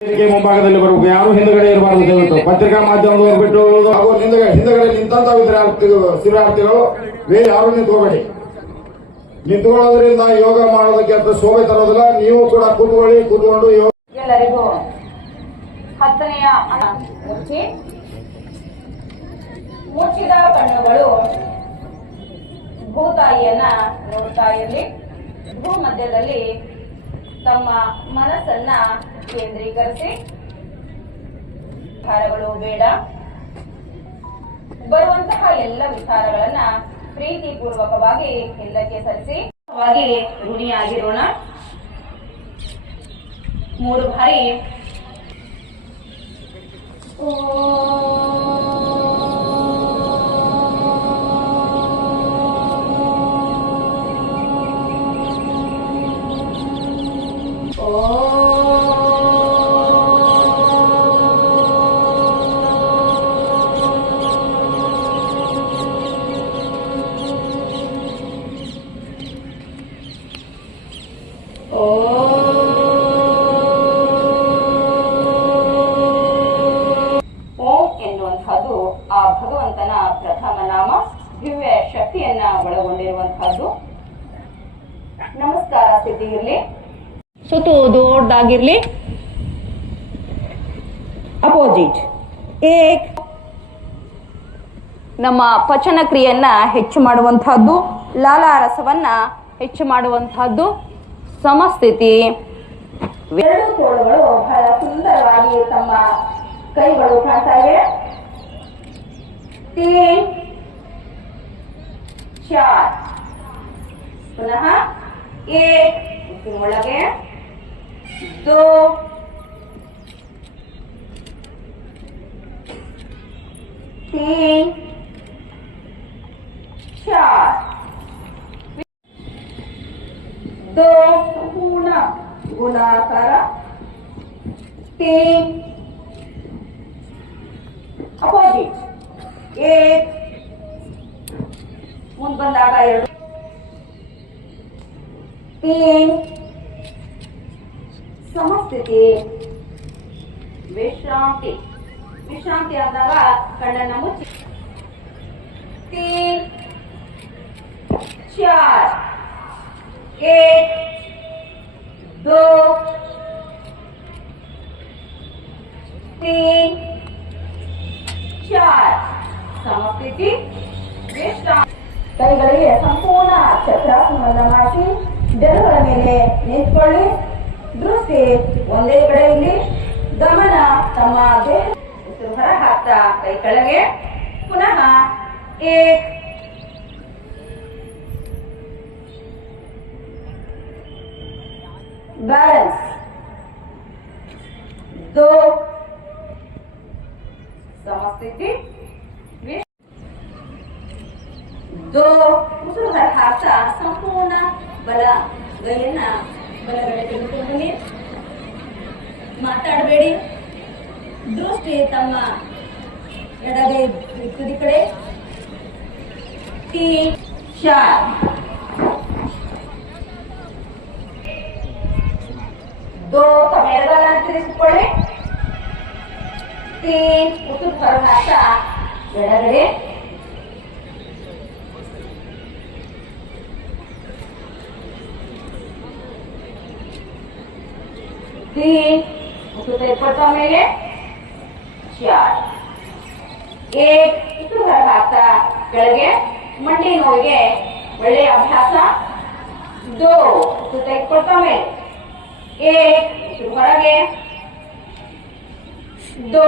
ಮುಂಭಾಗದಲ್ಲಿ ಬರಬೇಕು, ಯಾರು ಹಿಂದಗಡೆ ಇರಬಾರದು. ದಯವಿಟ್ಟು ಪತ್ರಿಕಾ ಮಾಧ್ಯಮದವರು ಬಿಟ್ಟು ಹಾಗೂ ಹಿಂದಗಡೆ ನಿಂತ ಶಿಬಿರಾರ್ಥಿಗಳು ಬೇರೆ ಯಾರು ನಿಂತ್ಕೋಬೇಡಿ. ನಿಂತ್ಕೊಳ್ಳೋದ್ರಿಂದ ಯೋಗ ಮಾಡೋದಕ್ಕೆ ಅಂತ ಶೋಭೆ ತರೋದಿಲ್ಲ. ನೀವು ಕೂಡ ಕೂತ್ಕೊಂಡು ಎಲ್ಲರಿಗೂ 10ನೆಯ ಮುಚ್ಚಿದ ಕಣ್ಣುಗಳು ಭೂತಾಯಿಯನ್ನ ನೋಡ್ತಾ ಇರಲಿ. ಭೂ ಮಧ್ಯದಲ್ಲಿ ತಮ್ಮ ಮನಸ್ಸನ್ನ ಕೇಂದ್ರೀಕರಿಸಿ. ವಿಚಾರಗಳು ಬೇಡ, ಬರುವಂತಹ ಎಲ್ಲ ವಿಚಾರಗಳನ್ನ ಪ್ರೀತಿಪೂರ್ವಕವಾಗಿ ಹಿಂದಕ್ಕೆ ಸರಿಸಿ ಋಣಿಯಾಗಿರೋಣ. 3 ಬಾರಿ ಎನ್ನುವಂತಹದ್ದು ಆ ಭಗವಂತನ ಪ್ರಥಮ ನಾಮ, ದಿವ್ಯ ಶಕ್ತಿಯನ್ನ ಒಳಗೊಂಡಿರುವಂತಹದ್ದು. ನಮಸ್ಕಾರ ಸ್ಥಿತಿ ಇರ್ಲಿ, ಸುತ್ತು ದೊಡ್ಡದಾಗಿರ್ಲಿ. ಅಪೋಸಿಟ್ ಏಕ್ ನಮ್ಮ ಪಚನ ಕ್ರಿಯೆಯನ್ನ ಹೆಚ್ಚು ಮಾಡುವಂತಹದ್ದು, ಲಾಲಾರಸವನ್ನ ಹೆಚ್ಚು ಮಾಡುವಂತಹದ್ದು. ಸಮಸ್ಥಿತಿ. 2 ತೋಳುಗಳು ಬಹಳ ಸುಂದರವಾಗಿ ತಮ್ಮ ಕೈಗಳು ಕಾಣ್ತಾ ಇವೆ. 3 4 ಪುನಃ 1 ಒಳಗೆ 2 3 4 2 ಸಂಪೂರ್ಣ ಗೋಲಾಕಾರ. 3 ಅಪೋಸಿಟ್ 1 ಮುಂದೆ ಬಂದಾಗ 2 3 ಸಮಸ್ಥಿತಿ. ವಿಶ್ರಾಂತಿ. ವಿಶ್ರಾಂತಿ ಆದಾಗ ಕಣ್ಣನ್ನ ಮುಚ್ಚಿ. 3 4 1 2 3 4 ಸಮಸ್ಥಿತಿ. ವಿಶ್ರಾಂತಿ. ಕೈಗಳಿಗೆ ಸಂಪೂರ್ಣ ಚಕ್ರಾಸನವನ್ನು ಮಾಡಿಸಿ ಬೆರಗಳ ಮೇಲೆ ನಿಂತ್ಕೊಳ್ಳಿ. ದೃಷ್ಟಿ ಒಂದೇ ಕಡೆ ಇಲ್ಲಿ. ಗಮನ ತಮ್ಮ ದೇಹ ಹೊರ ಹಾಕ್ತಾ ಕೈ ಕೆಳಗೆ. ಪುನಃ 1 ಬ್ಯಾಲೆನ್ಸ್. 2 ಸಮಸ್ಥಿತಿ. 2 ಉಸಿರು ಹೊರ ಹಾಕ್ತಾ ಸಂಪೂರ್ಣ ಬಲ ಗೈಯನ್ನ ಬಲಗಡೆ ತೆಗೆದುಕೊಂಡು ಮಾತಾಡಬೇಡಿ. ದೃಷ್ಟಿ ತಮ್ಮ ಎಡಗೈ ತುದಿ ಕಡೆ. 3 4 2 ತಮ್ಮ ಎಡಗೈಯನ್ನು ತಿರುಗಿಸಿಕೊಳ್ಳಿ. 3 ಉಸಿರು ಹೊರ ಹಾಕ್ತಾ ಎಡಗಡೆ. 3 ಉಸಿರು ಇಟ್ಕೊಳ್ತಾ ಮೇಲೆ 4 1 ಉಸಿರು ಹೊರ ಹಾಕ್ತಾ ಕೆಳಗೆ. ಮಂಡಿ ನೋವಿಗೆ ಒಳ್ಳೆಯ ಅಭ್ಯಾಸ. 2 ಉಸಿರು ತೆಗೆದುಕೊಳ್ತಾ ಮೇಲೆ 1 ಉಸಿರು ಹೊರಗೆ. 2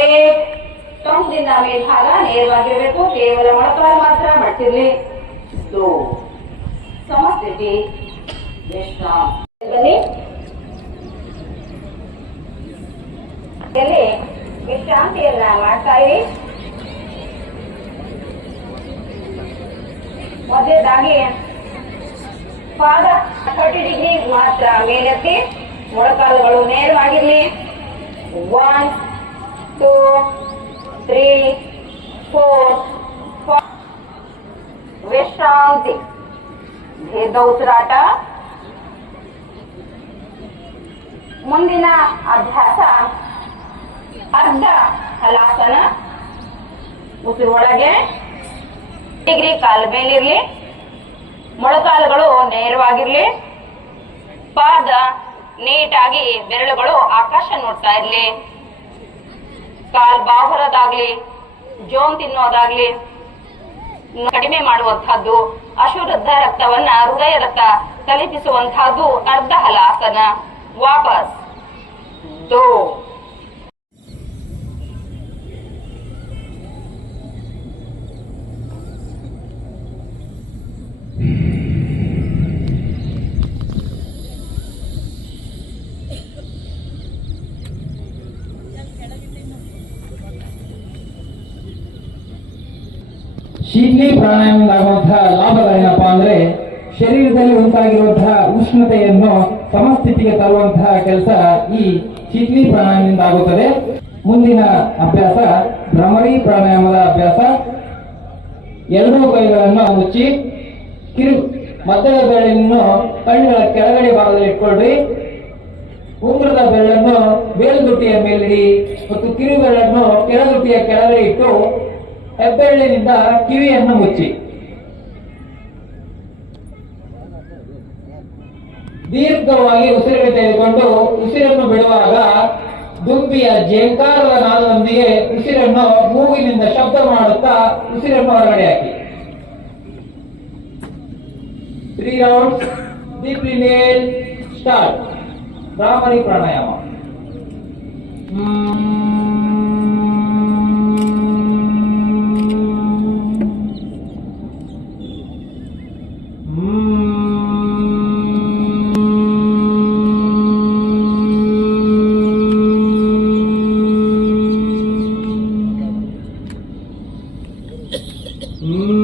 1 ಟೊಂಕದಿಂದ ಮೇಲ್ಭಾಗ ನೇರವಾಗಿರಬೇಕು. ಕೇವಲ ಮೊಳಕಾಲು ಮಾತ್ರ ಮಡ್ತಿರ್ಲಿ. 2 ಸಮಸ್ಥಿತಿ. ವಿಶ್ರಾಂತಿ. ವಿಶ್ರಾಂತಿಯನ್ನ ಮಾಡ್ತಾ ಇರಿ. ಮೊದಲದಾಗಿ ಪಾದ 30 ಡಿಗ್ರಿ ಮಾತ್ರ ಮೇಲೆತ್ತಿ. ಮೊಳಕಾಲುಗಳು ನೇರವಾಗಿರ್ಲಿ. 1 2 3 4 5 ವಿಶ್ರಾಂತಿ. ದೀರ್ಘ ಉಸಿರಾಟ. ಮುಂದಿನ ಅಭ್ಯಾಸ ಅರ್ಧ ಹಲಾಸನ. ಉಸಿರು ಒಳಗೆ, ಡಿಗ್ರಿ ಕಾಲು ಮೇಲಿರ್ಲಿ, ಮೊಳಕಾಲುಗಳು ನೇರವಾಗಿರ್ಲಿ, ಪಾದ ನೀಟಾಗಿ ಬೆರಳುಗಳು ಆಕಾಶ ನೋಡ್ತಾ ಇರ್ಲಿ, ಕಾಲ್ ಬಾಹುರದಾಗ್ಲಿ, ಜೋನ್ ತಿನ್ನೋದಾಗ್ಲಿ ಕಡಿಮೆ ಮಾಡುವಂತಹದ್ದು, ಅಶುದ್ಧ ರಕ್ತವನ್ನ ಹೃದಯ ರಕ್ತ ತಲುಪಿಸುವಂತಹದ್ದು ಅರ್ಧ ಹಲಾಸನ. ವಾಪಸ್ 2. ಶೀತಲಿ ಪ್ರಾಣಾಯಾಮದಿಂದ ಆಗುವಂತಹ ಲಾಭಗಳೇನಪ್ಪಾ ಅಂದ್ರೆ ಶರೀರದಲ್ಲಿ ಉಂಟಾಗಿರುವಂತಹ ಉಷ್ಣತೆಯನ್ನು ಸಮಸ್ಥಿತಿಗೆ ತರುವಂತಹ ಕೆಲಸ ಈ ಶೀತಲಿ ಪ್ರಾಣಾಯಾಮದಿಂದ ಆಗುತ್ತದೆ. ಮುಂದಿನ ಅಭ್ಯಾಸ ಭ್ರಮರಿ ಪ್ರಾಣಾಯಾಮದ ಅಭ್ಯಾಸ. ಎರಡೂ ಕೈಗಳನ್ನು ಮುಚ್ಚಿ ಮಧ್ಯದ ಬೆರಳನ್ನು ಕಣ್ಣುಗಳ ಕೆಳಗಡೆ ಭಾಗದಲ್ಲಿ ಇಟ್ಕೊಳ್ರಿ. ಉಂಗುರದ ಬೆರಳನ್ನು ಮೇಲ್ಗುಟ್ಟಿಯ ಮೇಲಿಡಿ ಮತ್ತು ಕಿರು ಬೆರಳನ್ನು ಕೆಳಗುಟ್ಟಿಯ ಕೆಳಗಡೆ ಇಟ್ಟು ಹೆಬ್ಬೆರಳಿನಿಂದ ಕಿವಿಯನ್ನು ಮುಚ್ಚಿ. ದೀರ್ಘವಾಗಿ ಉಸಿರು ತೆಗೆದುಕೊಂಡು ಉಸಿರನ್ನು ಬಿಡುವಾಗ ದುಂಬಿಯ ಜೇಂಕಾರದ ನಾದದೊಂದಿಗೆ ಉಸಿರನ್ನು ಮೂಗಿನಿಂದ ಶಬ್ದ ಮಾಡುತ್ತಾ ಉಸಿರನ್ನು ಹೊರಗಡೆ ಹಾಕಿ. 3 rounds. Deep inhale. Start. Bhramari ಪ್ರಾಣಾಯಾಮ. Mm.